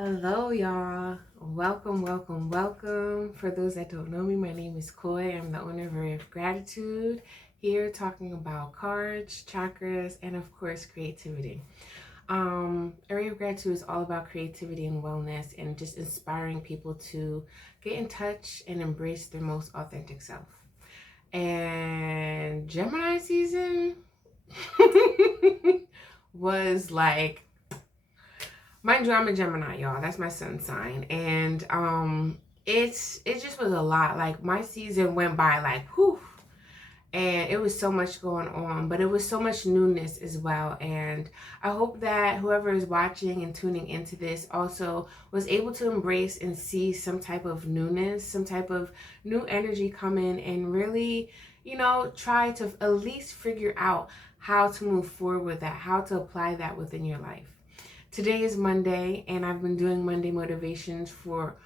Hello, y'all. Welcome, welcome, welcome. For those that don't know me, my name is Koi. I'm the owner of Area of Gratitude, here talking about cards, chakras, and of course, creativity. Area of Gratitude is all about creativity and wellness and just inspiring people to get in touch and embrace their most authentic self. And Gemini season was like, mind you, I'm a Gemini, y'all. That's my sun sign. And it just was a lot. Like my season went by like whew. And it was so much going on, but it was so much newness as well. And I hope that whoever is watching and tuning into this also was able to embrace and see some type of newness, some type of new energy come in and really, try to at least figure out how to move forward with that, how to apply that within your life. Today is Monday, and I've been doing Monday motivations for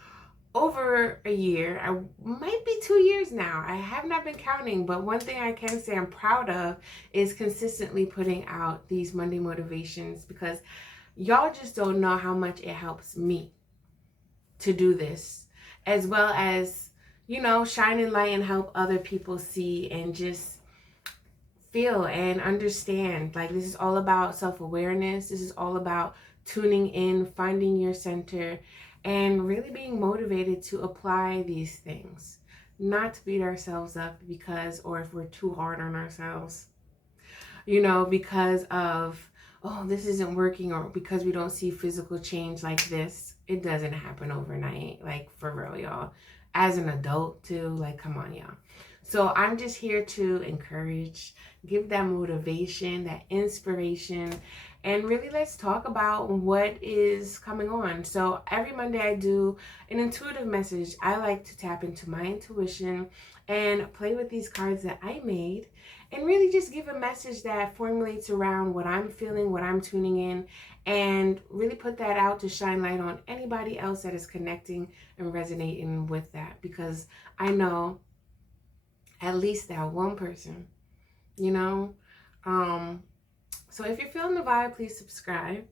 over a year. I might be 2 years now. I have not been counting, but one thing I can say I'm proud of is consistently putting out these Monday motivations because y'all just don't know how much it helps me to do this, as well as, shine a light and help other people see and just feel and understand. Like, this is all about self-awareness. This is all about tuning in, finding your center, and really being motivated to apply these things. Not to beat ourselves up because, or if we're too hard on ourselves, because of, oh, this isn't working, or because we don't see physical change like this. It doesn't happen overnight, like for real, y'all. As an adult too, like, come on, y'all. So I'm just here to encourage, give that motivation, that inspiration, and really let's talk about what is coming on. So every Monday I do an intuitive message. I like to tap into my intuition and play with these cards that I made and really just give a message that formulates around what I'm feeling, what I'm tuning in, and really put that out to shine light on anybody else that is connecting and resonating with that, because I know at least that one person, you know. So if you're feeling the vibe, please subscribe.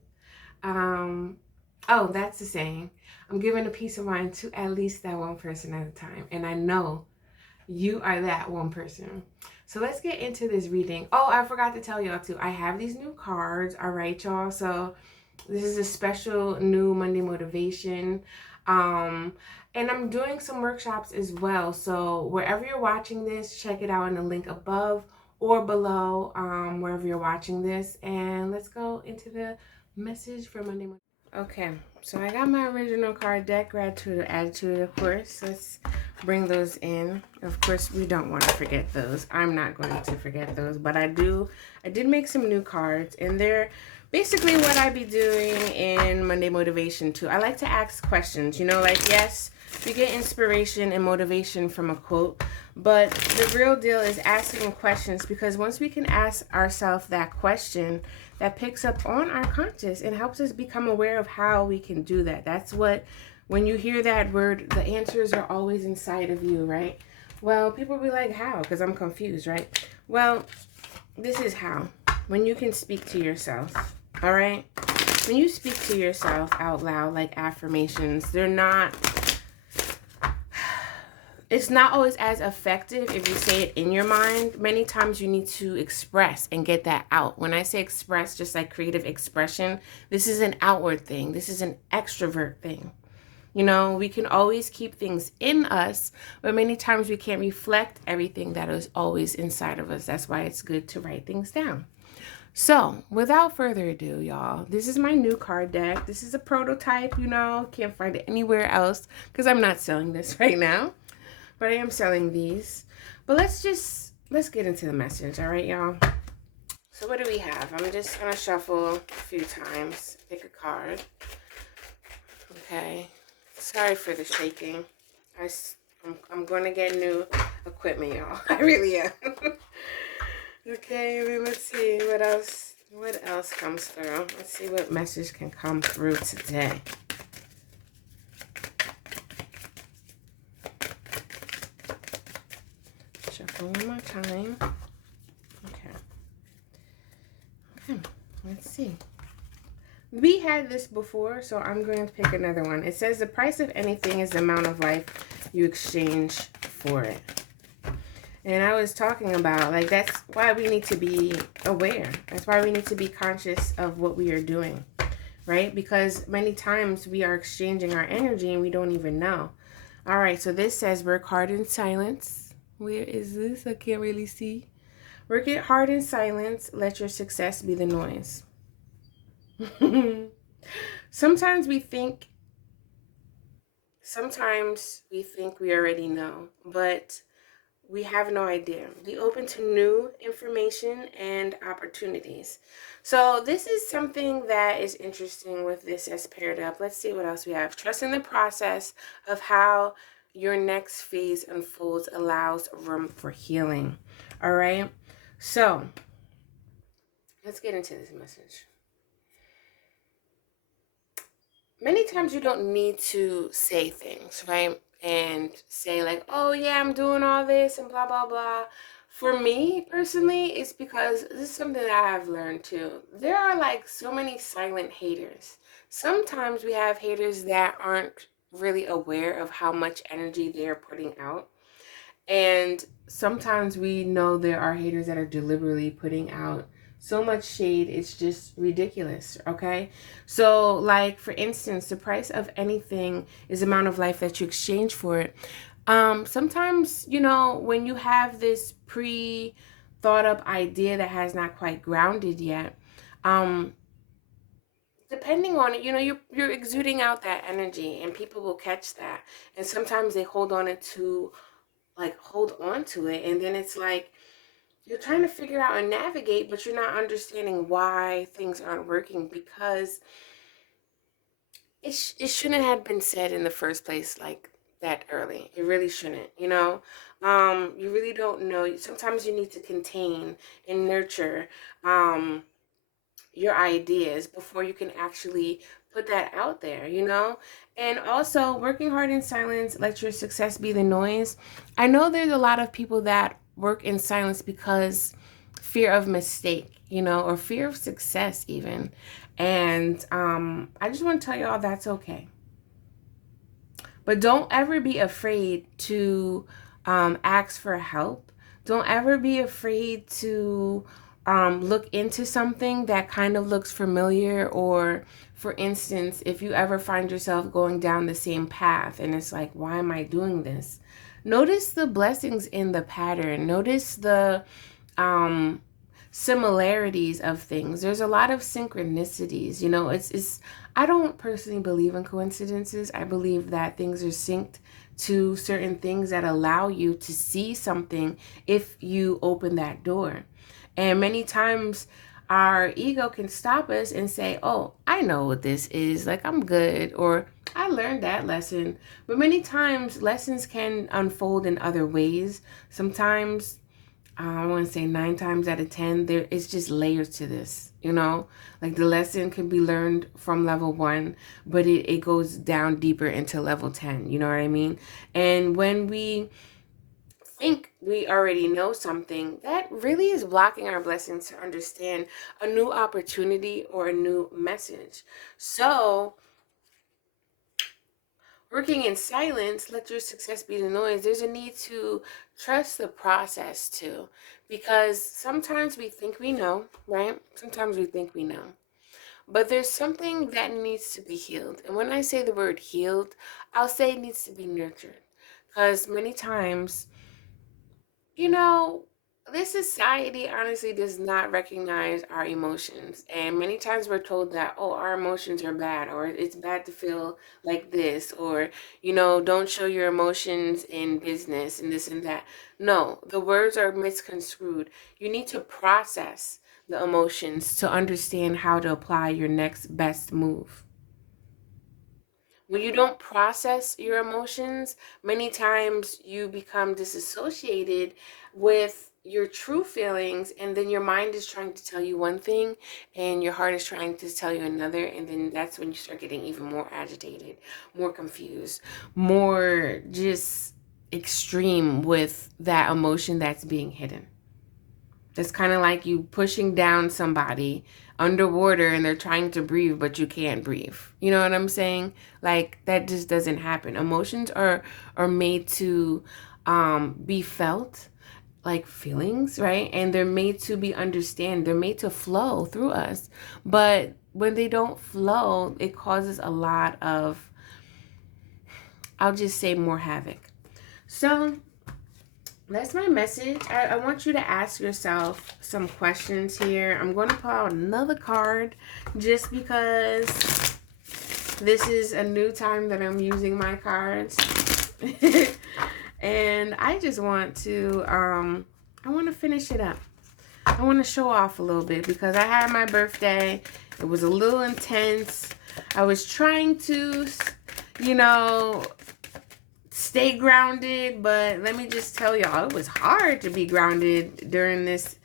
Oh, that's the saying. I'm giving a peace of mind to at least that one person at a time, and I know you are that one person. So let's get into this reading. Oh, I forgot to tell y'all too. I have these new cards. All right, y'all. So this is a special new Monday motivation. And I'm doing some workshops as well. So wherever you're watching this, check it out in the link above or below, wherever you're watching this. And let's go into the message for Monday. Okay, so I got my original card deck, Gratitude or Attitude, of course. Let's bring those in. Of course, we don't want to forget those. I'm not going to forget those, but I did make some new cards, and they're basically what I be doing in Monday Motivation too. I like to ask questions, like, yes, we get inspiration and motivation from a quote, but the real deal is asking questions, because once we can ask ourselves that question, that picks up on our conscious and helps us become aware of how we can do that. That's what, when you hear that word, the answers are always inside of you, right? Well, people be like, how? Because I'm confused, right? Well, this is how. When you can speak to yourself, all right? When you speak to yourself out loud, like affirmations, it's not always as effective if you say it in your mind. Many times you need to express and get that out. When I say express, just like creative expression, this is an outward thing. This is an extrovert thing. We can always keep things in us, but many times we can't reflect everything that is always inside of us. That's why it's good to write things down. So, without further ado, y'all, this is my new card deck. This is a prototype, can't find it anywhere else because I'm not selling this right now, but I am selling these. But let's get into the message, all right, y'all? So what do we have? I'm just going to shuffle a few times, pick a card. Okay. Sorry for the shaking. I'm going to get new equipment, y'all. I really am. Okay, let's see what else comes through. Let's see what message can come through today. Shuffle one more time. Okay, let's see. Be had this before, so I'm going to pick another one. It says the price of anything is the amount of life you exchange for it. And I was talking about, like, that's why we need to be aware. That's why we need to be conscious of what we are doing, right? Because many times we are exchanging our energy and we don't even know. All right, so this says work hard in silence. Where is this? I can't really see. Work it hard in silence. Let your success be the noise. Sometimes we think we already know, but we have no idea. Be open to new information and opportunities. So this is something that is interesting with this as paired up. Let's see what else we have. Trust in the process of how your next phase unfolds allows room for healing. All right. So let's get into this message. Many times you don't need to say things, right? And say like, oh yeah, I'm doing all this and blah, blah, blah. For me personally, it's because this is something that I have learned too. There are like so many silent haters. Sometimes we have haters that aren't really aware of how much energy they're putting out. And sometimes we know there are haters that are deliberately putting out so much shade, it's just ridiculous, okay? So, like, for instance, the price of anything is the amount of life that you exchange for it. Sometimes, you know, when you have this pre-thought up idea that has not quite grounded yet, depending on it, you know, you're exuding out that energy and people will catch that. And sometimes they hold on to it, and then it's like you're trying to figure out and navigate, but you're not understanding why things aren't working because it shouldn't have been said in the first place like that early. It really shouldn't, you know. You really don't know. Sometimes you need to contain and nurture your ideas before you can actually put that out there, you know? And also, working hard in silence, let your success be the noise. I know there's a lot of people that work in silence because fear of mistake, you know, or fear of success even. And I just want to tell y'all that's okay. But don't ever be afraid to ask for help. Don't ever be afraid to look into something that kind of looks familiar. Or, for instance, if you ever find yourself going down the same path and it's like, why am I doing this? Notice the blessings in the pattern. Notice the similarities of things. There's a lot of synchronicities. You know, it's I don't personally believe in coincidences. I believe that things are synced to certain things that allow you to see something if you open that door. And many times our ego can stop us and say, oh, I know what this is. Like, I'm good. Or I learned that lesson. But many times lessons can unfold in other ways. Sometimes I want to say 9 times out of 10, there is just layers to this, you know, like the lesson can be learned from level 1, but it goes down deeper into level 10. You know what I mean? And when we think we already know something, that really is blocking our blessings to understand a new opportunity or a new message. So, working in silence, let your success be the noise. There's a need to trust the process too, because sometimes we think we know, right? Sometimes we think we know. But there's something that needs to be healed. And when I say the word healed, I'll say it needs to be nurtured. Because many times, you know, this society honestly does not recognize our emotions. And many times we're told that, oh, our emotions are bad, or it's bad to feel like this, or, you know, don't show your emotions in business and this and that. No, the words are misconstrued. You need to process the emotions to understand how to apply your next best move. When you don't process your emotions, many times you become disassociated with your true feelings, and then your mind is trying to tell you one thing and your heart is trying to tell you another, and then that's when you start getting even more agitated, more confused, more just extreme with that emotion that's being hidden. It's kind of like you pushing down somebody underwater and they're trying to breathe, but you can't breathe. You know what I'm saying? Like, that just doesn't happen. Emotions are made to be felt, like feelings, right? And they're made to be understand. They're made to flow through us. But when they don't flow, it causes a lot of, I'll just say, more havoc. So that's my message. I want you to ask yourself some questions here. I'm going to pull out another card just because this is a new time that I'm using my cards. And I just want to, I want to finish it up. I want to show off a little bit because I had my birthday. It was a little intense. I was trying to, you know, stay grounded, but let me just tell y'all, it was hard to be grounded during this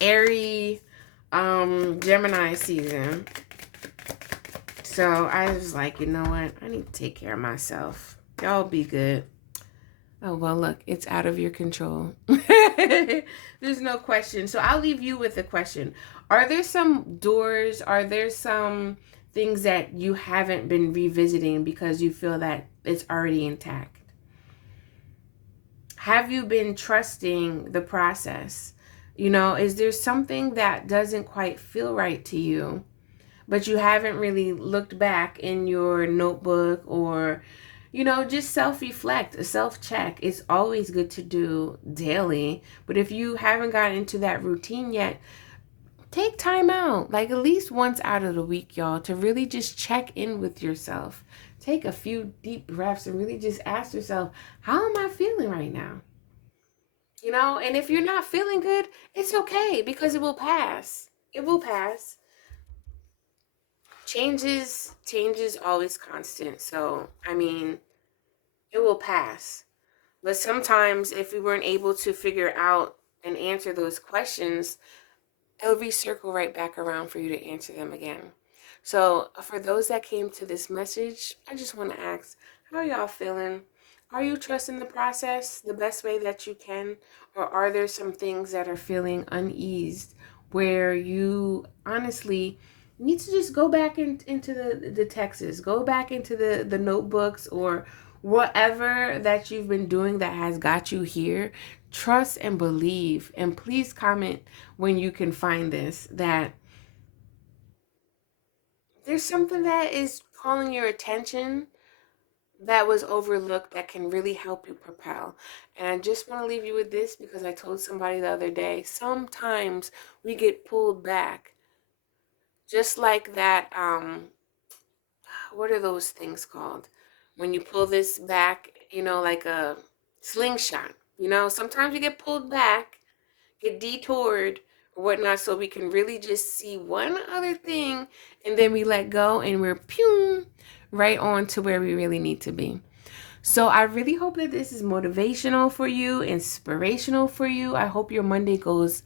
airy Gemini season. So I was like, you know what? I need to take care of myself. Y'all be good. Oh, well, look, it's out of your control. There's no question. So I'll leave you with a question. Are there some doors, are there some things that you haven't been revisiting because you feel that it's already intact? Have you been trusting the process? You know, is there something that doesn't quite feel right to you, but you haven't really looked back in your notebook or, you know, just self-reflect, a self-check. It's always good to do daily. But if you haven't gotten into that routine yet, take time out, like at least once out of the week, y'all, to really just check in with yourself. Take a few deep breaths and really just ask yourself, how am I feeling right now? You know, and if you're not feeling good, it's okay because it will pass. It will pass. Change is always constant. So, I mean, it will pass. But sometimes if we weren't able to figure out and answer those questions, it'll recircle right back around for you to answer them again. So for those that came to this message, I just want to ask, how are y'all feeling? Are you trusting the process the best way that you can? Or are there some things that are feeling uneased where you honestly need to just go back into the texts, go back into the notebooks or whatever that you've been doing that has got you here? Trust and believe. And please comment when you can find this, that there's something that is calling your attention that was overlooked that can really help you propel. And I just want to leave you with this because I told somebody the other day, sometimes we get pulled back. Just like that, what are those things called? When you pull this back, you know, like a slingshot. You know, sometimes you get pulled back, get detoured or whatnot, so we can really just see one other thing, and then we let go and we're pew right on to where we really need to be. So I really hope that this is motivational for you, inspirational for you. I hope your Monday goes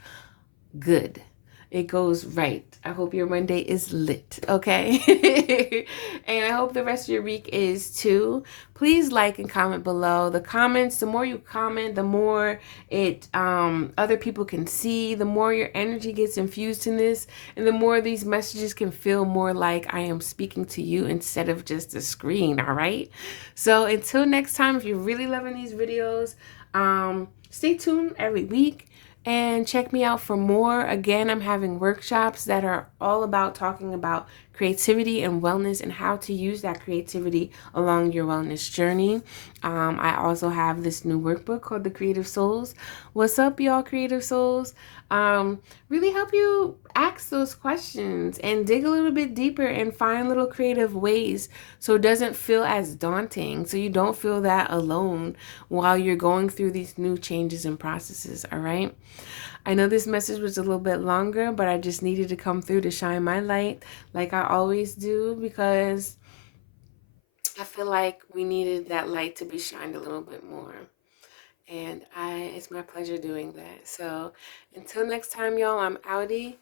good. It goes right. I hope your Monday is lit, okay? And I hope the rest of your week is too. Please like and comment below. The comments, the more you comment, the more it other people can see, the more your energy gets infused in this, and the more these messages can feel more like I am speaking to you instead of just a screen, all right? So until next time, if you're really loving these videos, stay tuned every week. And check me out for more. Again, I'm having workshops that are all about talking about creativity and wellness and how to use that creativity along your wellness journey. I also have this new workbook called The Creative Souls. What's up, y'all, Creative Souls? Really help you ask those questions and dig a little bit deeper and find little creative ways so it doesn't feel as daunting, so you don't feel that alone while you're going through these new changes and processes, all right? I know this message was a little bit longer, but I just needed to come through to shine my light like I always do because I feel like we needed that light to be shined a little bit more. And it's my pleasure doing that. So until next time, y'all, I'm outie.